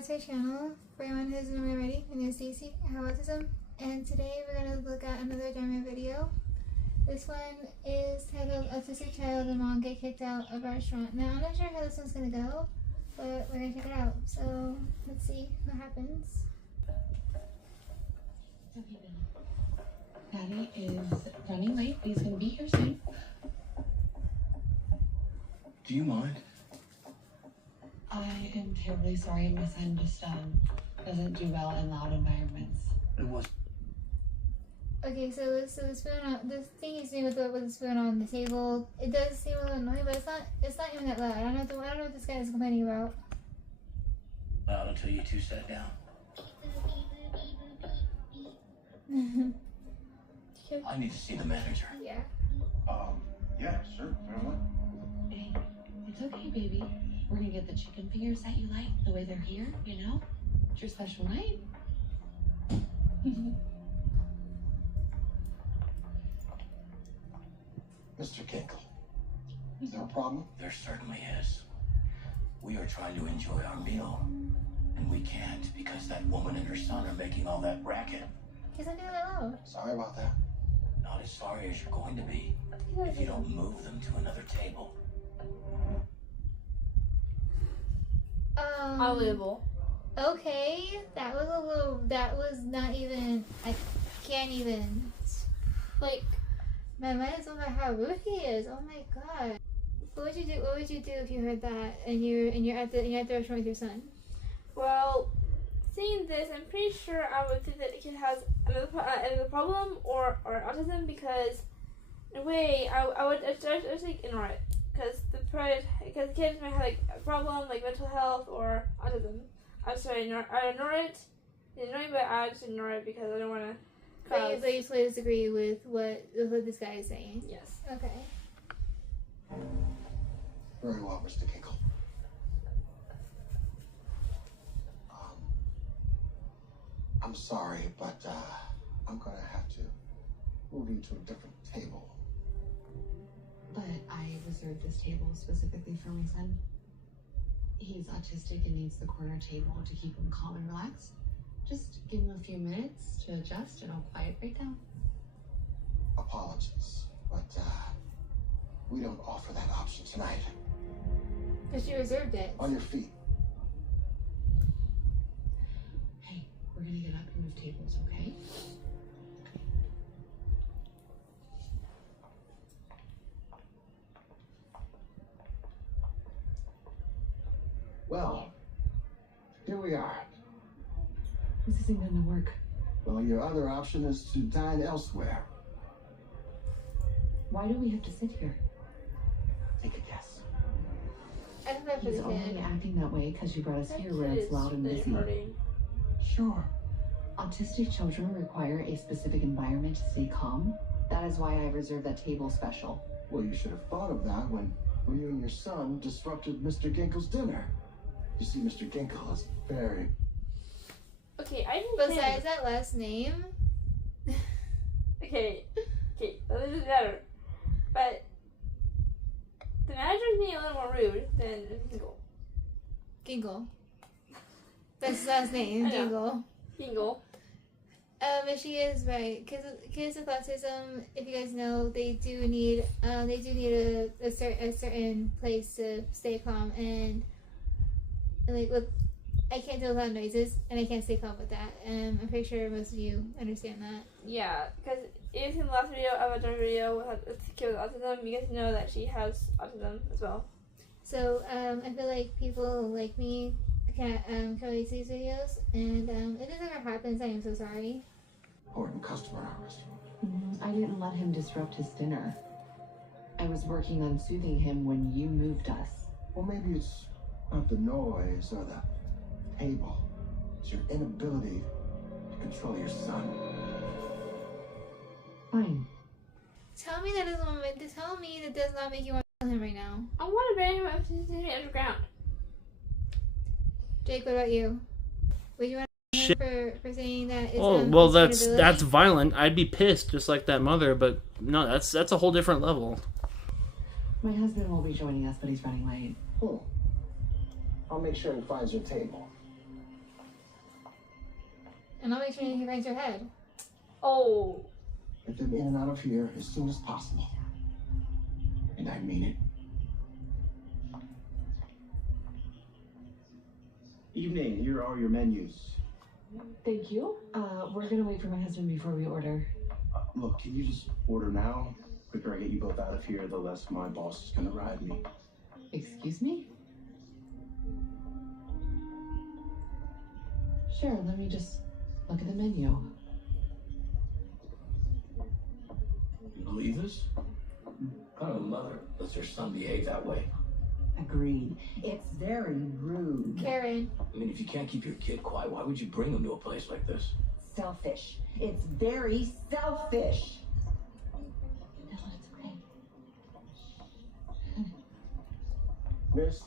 back to our channel. For anyone who's new already, my name is Stacy. I have autism, and today we're going to look at another Dhar Mann video. This one is titled Autistic Child and Mom Get Kicked Out of a Restaurant. Now, I'm not sure how this one's going to go, but we're going to check it out. So, let's see what happens. Daddy is running late. He's going to be here soon. Do you mind? I am terribly sorry. My son just doesn't do well in loud environments. It was. Okay, so the spoon on this thing he's doing with the spoon on the table. It does seem a little annoying, but it's not even that loud. I don't know what this guy is complaining about. Loud until you two sat down. I need to see the manager. Yeah. Yeah, sure. Hey, it's okay, baby. We're gonna get the chicken fingers that you like, the way they're here, you know? It's your special night. Mr. Ginkle, is there a problem? There certainly is. We are trying to enjoy our meal, and we can't because that woman and her son are making all that racket. He's not doing that loud. Sorry about that. Not as sorry as you're going to be if you don't move them to another table. Unbelievable. Okay, that was not even, I can't even, like, my mind is on how rude he is. Oh my god. What would you do if you heard that and you're at the restaurant with your son? Well, seeing this, I'm pretty sure I would think that the kid has another problem or autism, because in a way I would just like ignore it, because the kids might have like a problem like mental health or autism. I ignore it. It's annoying, but I just ignore it because I don't want to. But you fully disagree with what this guy is saying? Yes. Okay. Very well, Mr. Ginkle. I'm sorry, but I'm gonna have to move you to a different table. But I reserved this table specifically for my son. He's autistic and needs the corner table to keep him calm and relaxed. Just give him a few minutes to adjust and I'll quiet right down. Apologies, but we don't offer that option tonight. Because you reserved it. On your feet. Hey, we're gonna get up and move tables, okay? Well, here we are. This isn't gonna work. Well, your other option is to dine elsewhere. Why do we have to sit here? Take a guess. I don't know for He's the only kid. acting that way because you brought us here where it's loud and busy. Sure. Autistic children require a specific environment to stay calm. That is why I reserved that table special. Well, you should have thought of that when you and your son disrupted Mr. Ginkle's dinner. You see, Mr. Ginkle is very... Okay, I didn't. Besides that last name. Okay, that doesn't matter. But the manager's being a little more rude than Ginkle. Ginkle. That's his last name, I know. Ginkle. Ginkle. But she is right. Kids with autism, if you guys know, they do need a certain place to stay calm, and like with, I can't do loud noises and I can't stay calm with that. I'm pretty sure most of you understand that. Yeah, because if in the last video, I have a video with a kid with autism, you guys know that she has autism as well. So I feel like people like me can't relate to these videos, and if this ever happens, I am so sorry. important customer in our restaurant. I didn't let him disrupt his dinner. I was working on soothing him when you moved us. Well, maybe it's not the noise or the table. It's your inability to control your son. Fine. Tell me that does not make you want to kill him right now. I want to bury him up to the underground. Jake, what about you? Would you want to kill him for saying that it's Well, that's disability? violent. I'd be pissed just like that mother, but no, that's a whole different level. My husband will be joining us, but he's running late. I'll make sure he finds your table. And I'll make sure he finds your head. Oh. Get them in and out of here as soon as possible. And I mean it. Evening, here are your menus. Thank you. We're gonna wait for my husband before we order. Look, can you just order now? The quicker I get you both out of here, the less my boss is gonna ride me. Excuse me? Sure, let me just look at the menu. You believe this? What kind of a mother lets her son behave that way? Agreed. It's very rude. Karen. I mean, if you can't keep your kid quiet, why would you bring him to a place like this? Selfish. It's very selfish. No, it's okay. Miss,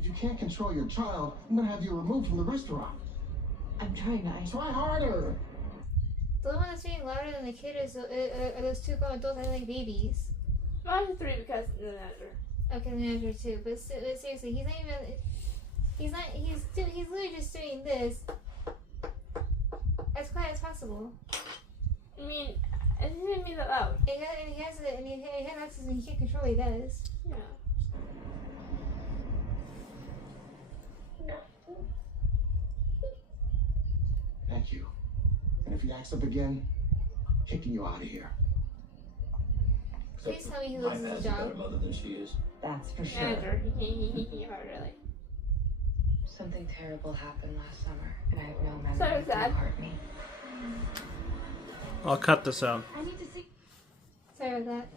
if you can't control your child, I'm gonna have you removed from the restaurant. I'm trying to. Try harder. The one that's being louder than the kid is are those two grown adults that are like babies. Mine 3 because of the manager. Okay, the manager too. But seriously, he's not even. He's not. He's literally just doing this as quiet as possible. I mean, it didn't mean that loud. And he has access and he can't control what he does. Yeah. Thank you. And if he acts up again, kicking you out of here. Please tell me he My loses his dad's a better job. mother than she is. That's for sure. Manager. He really. Something terrible happened last summer, and I have no memory So of sad. who hurt me. I'll cut this out. I need to see. Sorry about that.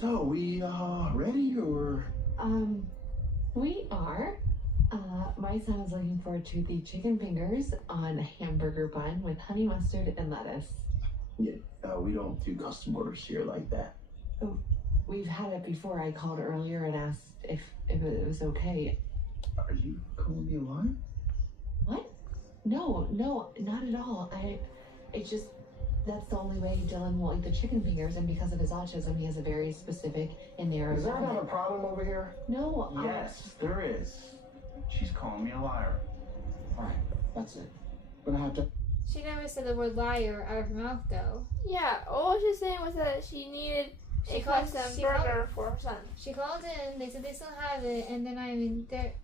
So, we ready or? We are. My son is looking forward to the chicken fingers on a hamburger bun with honey mustard and lettuce. Yeah, we don't do custom orders here like that. We've had it before. I called earlier and asked if it was okay. Are you calling me a liar? What? No, not at all. It's just, that's the only way Dylan will eat the chicken fingers, and because of his autism, he has a very specific and narrow Is there diet. another problem over here? No, Yes, there is. She's calling me a liar. Alright, that's it. Gonna have to. She never said the word liar out of her mouth though. Yeah, all she was saying was that she needed a custom burger for her son. She called in, they said they still have it, and then they're.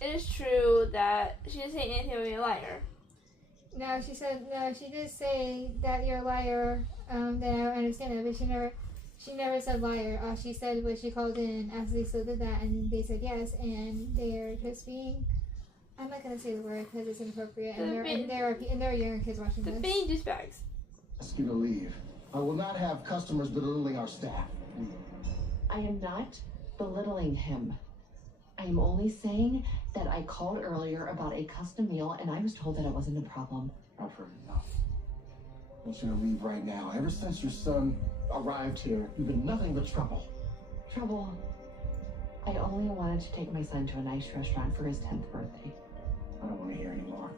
It is true that she didn't say anything about being a liar. No, she did say that you're a liar, that I understand that, but she never said liar. All she said was she called in, asked if they still did that, and they said yes, and they're just being, I'm not gonna say the word because it's inappropriate, and there are younger kids watching The this. being douchebags. Ask you to leave. I will not have customers belittling our staff. I am not belittling him. I am only saying that I called earlier about a custom meal, and I was told that it wasn't a problem. I've heard enough. I want you to leave right now. Ever since your son arrived here, you've been nothing but trouble. Trouble. I only wanted to take my son to a nice restaurant for his 10th birthday. I don't want to hear anymore.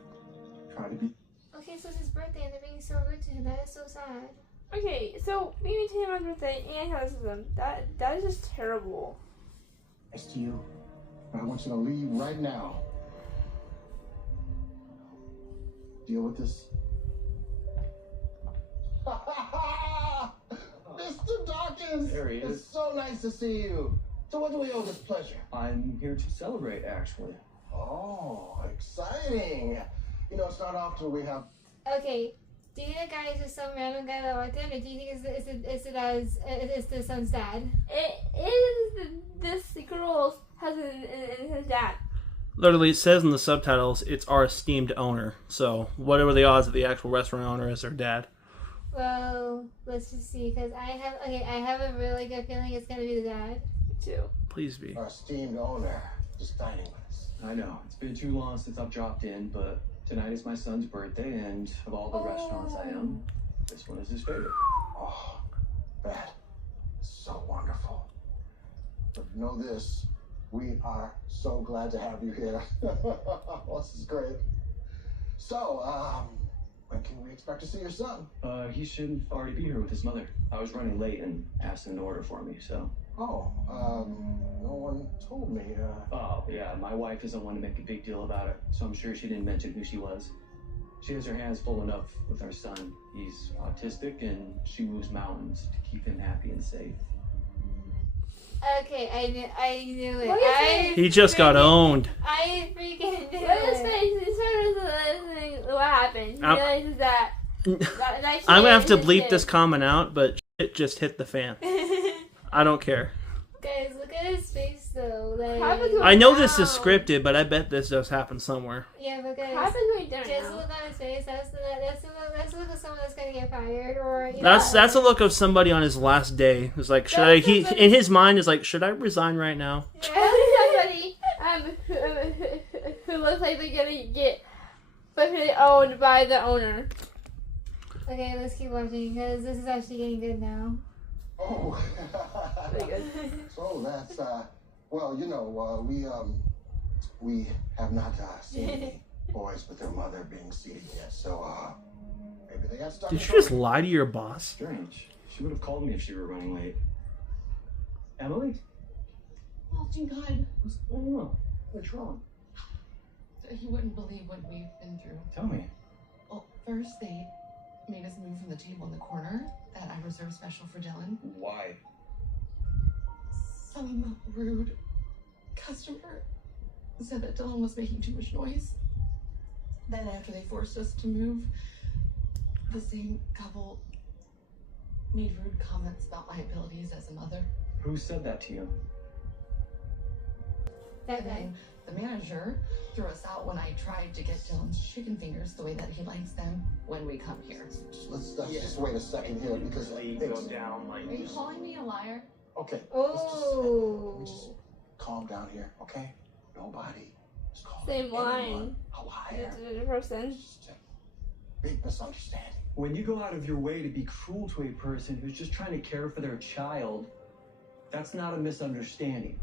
Try to be. Okay, so it's his birthday, and they're being so rude to him. That is so sad. Okay, so being to him on his birthday and autism, that is just terrible. Nice to you. I want you to leave right now. Deal with this. Mr. Dawkins! There he is. It's so nice to see you. So what do we owe this pleasure? I'm here to celebrate, actually. Oh, exciting. You know, it's not often we have... Okay, do you think that guy is just some random guy that walked in, or do you think it's the son's dad? It is this girl's husband and his dad. Literally, it says in the subtitles, it's our esteemed owner. So, whatever the odds that the actual restaurant owner is their dad. Well, let's just see, because I have a really good feeling it's gonna be the dad. Too. Please be. Our esteemed owner just dining with us. I know, it's been too long since I've dropped in, but tonight is my son's birthday, and of all the restaurants I am, this one is his favorite. Oh, that is so wonderful. But know this, we are so glad to have you here. This is great. So, When can we expect to see your son? He should already be here with his mother. I was running late and asked him to order for me, so. Oh, no one told me. Oh, yeah, my wife doesn't want to make a big deal about it, so I'm sure she didn't mention who she was. She has her hands full enough with our son. He's autistic and she moves mountains to keep him happy and safe. Okay, I knew it. What is it? He just got owned. I freaking knew What is it. face? He's trying to listening. What happened? He realizes that. I'm gonna have to bleep this comment out, but shit just hit the fan. I don't care. Guys, look at his face though. How Like, is it I know this is Wow. scripted, but I bet this does happen somewhere. yeah, but How guys, is it going down just now? look on his face. That's the look of someone that's gonna get fired, or you That's know. a look of somebody on his last day. It's like, should I? He in his mind is like, should I resign right now? Somebody who looks like they're gonna get fully owned by the owner. Okay, let's keep watching because this is actually getting good now. Oh. Pretty good. So that's, well, you know, we have not seen any boys with their mother being seated yet, so, maybe they got stuck. Did you just lie to your boss? Strange. She would have called me if she were running late. Emily? Oh, thank God. What's going on? What's wrong? You wouldn't believe what we've been through. Tell me. Well, first they made us move from the table in the corner that I reserved special for Dylan. Why? Some rude customer said that Dylan was making too much noise. Then after they forced us to move, the same couple made rude comments about my abilities as a mother. Who said that to you? That And guy. then the manager threw us out when I tried to get Dylan's chicken fingers the way that he likes them when we come here. Let's just wait a second here because things... down like Are you calling me a liar? Okay. Oh. Let's just calm down here, okay? Nobody is calling Same anyone line. a liar. It's a person. It's just a big misunderstanding. when you go out of your way to be cruel to a person who's just trying to care for their child, that's not a misunderstanding.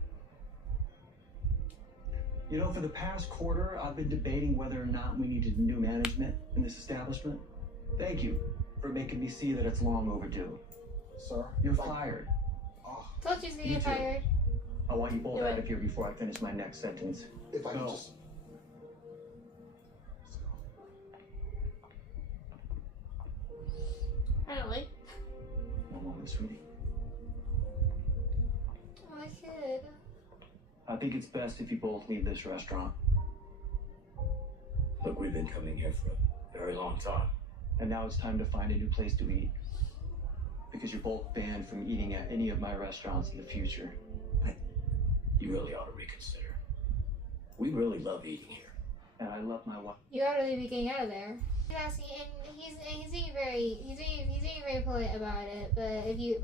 You know, for the past quarter, I've been debating whether or not we needed new management in this establishment. Thank you for making me see that it's long overdue. Sir? You're fired. Oh, Told you to Me get too. fired. I want you both out of here before I finish my next sentence. if I could Go. just... Apparently. One moment, sweetie. Oh, my kid. I think it's best if you both leave this restaurant. Look, we've been coming here for a very long time. And now it's time to find a new place to eat. Because you're both banned from eating at any of my restaurants in the future. You really ought to reconsider. We really love eating here. And I love my wife. You ought to be getting out of there. He's asking, and he's being very polite about it. But if you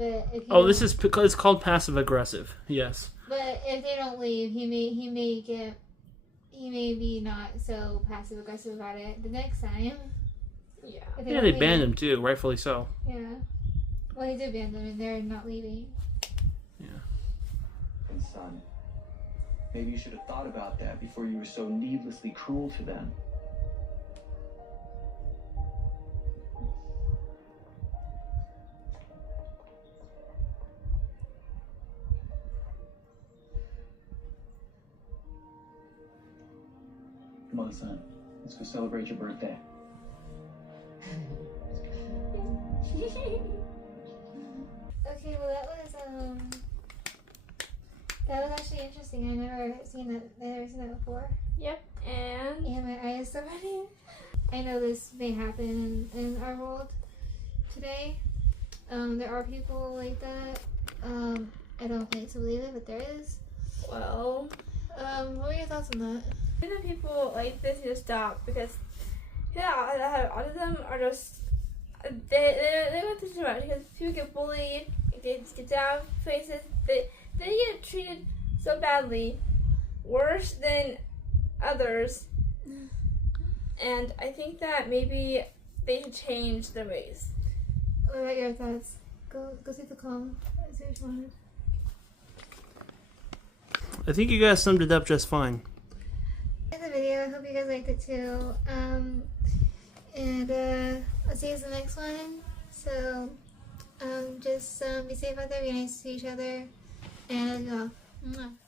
Oh, this is it's called passive aggressive. Yes. But if they don't leave, he may be not so passive aggressive about it the next time. Yeah. If Yeah, don't they leave. banned him too, rightfully so. Yeah. Well, he did ban them, and they're not leaving. And son, maybe you should have thought about that before you were so needlessly cruel to them. Come on, son. Let's go celebrate your birthday. Okay, well that was actually interesting. I never seen that before. Yep. And And my eyes are running. I know this may happen in our world today. There are people like that. I don't like to believe it, but there is. well, What were your thoughts on that? I think people like this need to stop because yeah, that have autism are just they go through too much because people get bullied, they just get down faces, they get treated so badly, worse than others, and I think that maybe they should change their ways. What about your thoughts? Go see the calm. See what you wanted. I think you guys summed it up just fine. In the video, I hope you guys liked it too. And I'll see you in the next one. So just be safe out there, be nice to each other, and love you all. Mwah.